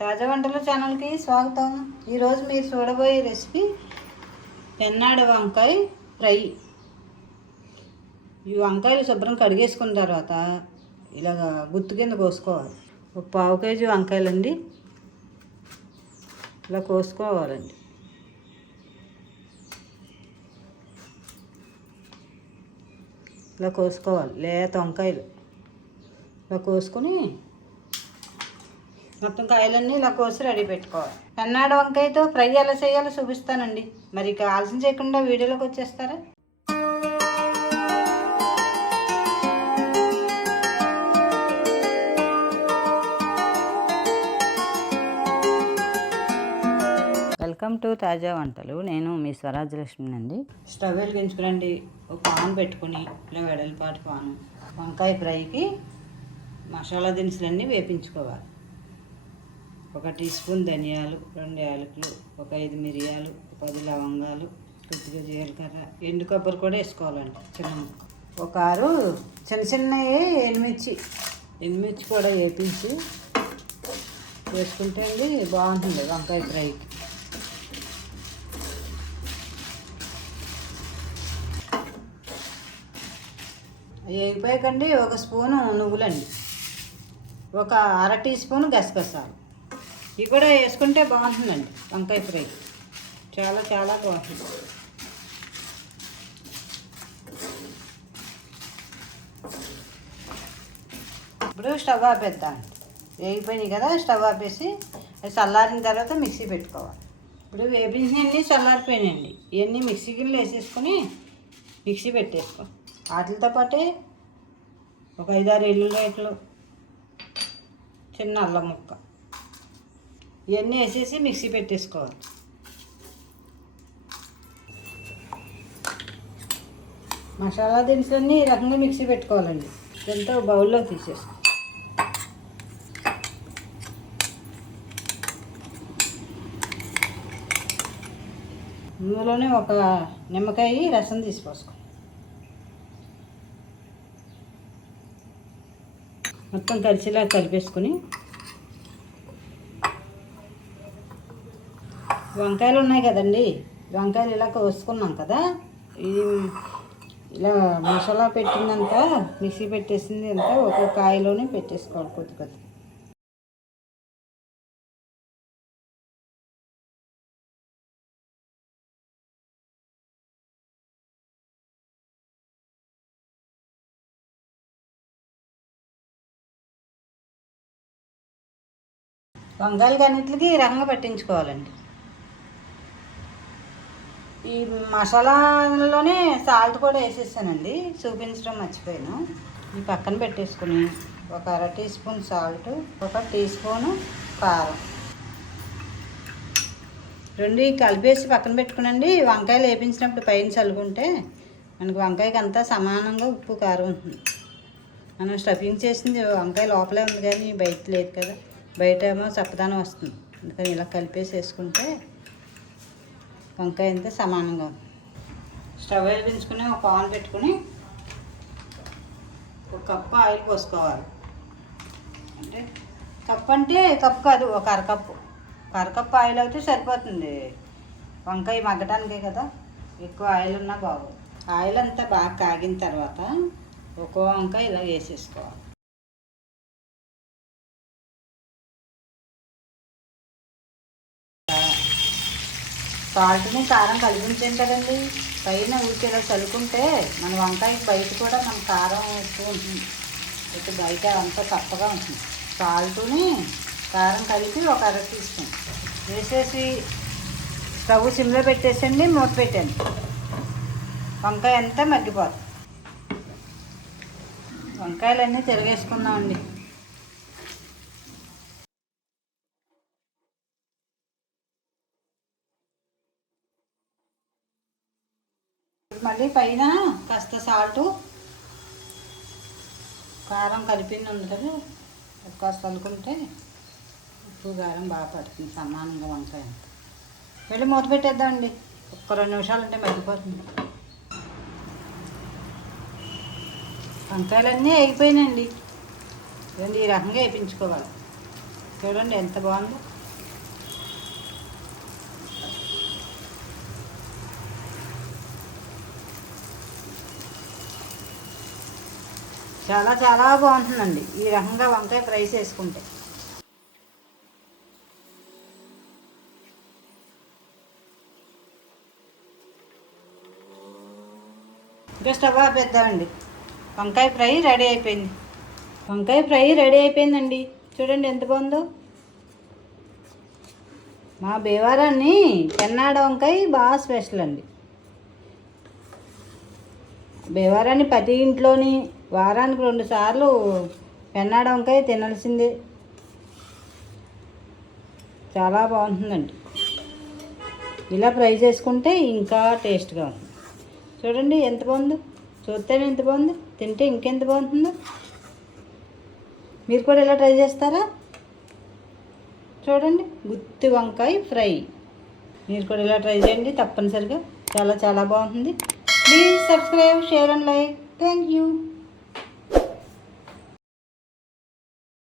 తాజా వంటల ఛానల్కి స్వాగతం. ఈరోజు మీరు చూడబోయే రెసిపీ పెన్నాడు వంకాయ ఫ్రై. ఈ వంకాయలు శుభ్రం కడిగేసుకున్న తర్వాత ఇలాగ గుత్తు కింద కోసుకోవాలి. ఒక పావు కేజీ వంకాయలండి. ఇలా కోసుకోవాలండి. ఇలా కోసుకోవాలి. లేత వంకాయలు. ఇలా కోసుకొని మొత్తం కాయలన్నీ ఇలా కోసి రెడీ పెట్టుకోవాలి. కన్నాడ వంకాయతో ఫ్రై ఎలా చేయాలో చూపిస్తానండి. మరి ఇక ఆలస్యం చేయకుండా వీడియోలోకి వచ్చేస్తారా? వెల్కమ్ టు తాజా వంటలు. నేను మీ స్వరాజ్యలక్ష్మి అండి స్టవ్ వెలిగించుకురండి. ఒక పాన్ పెట్టుకుని ఇలా వెడల్పాటి పాను. వంకాయ ఫ్రైకి మసాలా దినుసులన్నీ వేపించుకోవాలి. ఒక టీ స్పూన్ ధనియాలు రెండు యాలకులు ఒక ఐదు మిరియాలు పది లవంగాలు కొద్దిగా జీలకర్ర ఎండు కొబ్బరి కూడా వేసుకోవాలండి చిన్న. ఒక ఆరు చిన్న చిన్నవి ఎండుమిర్చి ఎండుమిర్చి కూడా వేపించి వేసుకుంటే అండి బాగుంటుంది వంకాయ ఫ్రైకి. వేగిపోయాకండి ఒక స్పూను నువ్వులండి. ఒక అర టీ స్పూన్ గసగసాలు. ఇవి కూడా వేసుకుంటే బాగుంటుందండి. వంకాయ ఫ్రై. చాలా చాలా బాగుంటుంది. ఇప్పుడు స్టవ్ ఆపేద్దాం. వేగిపోయినాయి కదా స్టవ్ ఆపేసి అది చల్లారిన తర్వాత మిక్సీ పెట్టుకోవాలి. ఇప్పుడు వేపించినవన్నీ చల్లారిపోయినాయండి. ఇవన్నీ మిక్సీ గిన్నెలు వేసేసుకొని మిక్సీ పెట్టేసుకో. వాటితో పాటే ఒక ఐదారు ఎల్లుల్లిపాయలు చిన్న అల్లం ముక్క. ఇవన్నీ వేసేసి మిక్సీ పెట్టేసుకోవాలి. మసాలా దినుసులన్నీ ఈ రకంగా మిక్సీ పెట్టుకోవాలండి. ఎంతో బౌల్లో తీసేసుకో. ఇందులోనే ఒక నిమ్మకాయ రసం తీసిపోసుకో. మొత్తం కలిసిలా కలిపేసుకుని వంకాయలు ఉన్నాయి కదండి. వంకాయలు ఇలా కోసుకున్నాం కదా. ఇది ఇలా మసాలా పెట్టిందంతా మిక్సీ పెట్టేసింది అంతా ఒక్కొక్క కాయలోనే పెట్టేసుకోవాలి కొద్ది కొద్ది వంకాయలు కన్నిటికి ఈ రకంగా పట్టించుకోవాలండి. ఈ మసాలాలోనే సాల్ట్ కూడా వేసేసానండి. చూపించడం మర్చిపోయాను. ఈ పక్కన పెట్టేసుకుని ఒక అర టీ స్పూన్ సాల్ట్ ఒక టీ స్పూను కారం. రెండు కలిపేసి పక్కన పెట్టుకునండి. వంకాయలు వేపించినప్పుడు పైన చల్లుకుంటే మనకి వంకాయకి అంతా సమానంగా ఉప్పు కారం ఉంటుంది. మనం స్టఫింగ్ చేసింది వంకాయ లోపలే ఉంది కానీ బయట లేదు కదా. బయట ఏమో చప్పదానం వస్తుంది. అందుకని ఇలా కలిపేసి వేసుకుంటే వంకాయ అంతా సమానంగా స్టవ్ వెలిగించుకుని ఒక పాన్ పెట్టుకుని ఒక కప్పు ఆయిల్ పోసుకోవాలి. అంటే కప్పు అంటే కప్పు కాదు ఒక అరకప్పు. ఒక అరకప్పు ఆయిల్ అయితే సరిపోతుంది. వంకాయ మగ్గడానికే కదా ఎక్కువ ఆయిల్ ఉన్నా బాగు ఆయిల్ అంతా బాగా కాగిన తర్వాత ఒక్కో వంకాయ ఇలా వేసేసుకోవాలి. సాల్ట్ని కారం కలిగించాం కదండి. పైన ఊరికేలా చలుకుంటే చల్లుకుంటే మన వంకాయ బయట కూడా మన కారం ఎక్కువ ఉంటుంది. అయితే బయట అంతా తప్పగా ఉంటుంది. సాల్ట్ని కారం కలిపి ఒక అర తీసుకోండి వేసేసి స్టవ్ సిమ్లో పెట్టేసండి మూత పెట్టండి వంకాయ అంతా మగ్గిపోతుంది. వంకాయలన్నీ తిరగేసుకుందామండి. మళ్ళీ పైన కాస్త సాల్టు. కారం కలిపింది ఉంది కదా కాస్త అనుకుంటే ఉప్పు కారం బాగా పడుతుంది. సమానంగా వంకాయ వెళ్ళి మూత పెట్టేద్దామండి. ఒక్క రెండు నిమిషాలు అంటే మగ్గిపోతుంది. వంకాయలన్నీ వేగిపోయినాయండి ఈ రకంగా వేయించుకోవాలి. చూడండి ఎంత బాగుందో. చాలా చాలా బాగుంటుందండి. ఈ రకంగా వంకాయ ఫ్రై చేసుకుంటే. ఇంకా స్టవ్ ఆపేద్దామండి. వంకాయ ఫ్రై రెడీ అయిపోయింది. వంకాయ ఫ్రై రెడీ అయిపోయిందండి. చూడండి ఎంత బాగుందో. మా భీవారాన్ని పెన్నాడ వంకాయ బాగా స్పెషల్ అండి. బేవారాన్ని ప్రతి ఇంట్లోని వారానికి రెండుసార్లు పెన్నాడ వంకాయ తినాల్సిందే. చాలా బాగుంటుందండి. ఇలా ఫ్రై చేసుకుంటే ఇంకా టేస్ట్గా ఉంటుంది. చూడండి ఎంత బాగుందో. చూస్తేనే ఎంత బాగుంది. తింటే ఇంకెంత బాగుంటుందో. మీరు కూడా ఇలా ట్రై చేస్తారా? చూడండి. గుత్తి వంకాయ ఫ్రై. మీరు కూడా ఇలా ట్రై చేయండి తప్పనిసరిగా. చాలా చాలా బాగుంటుంది. Please subscribe, share and like. Thank you.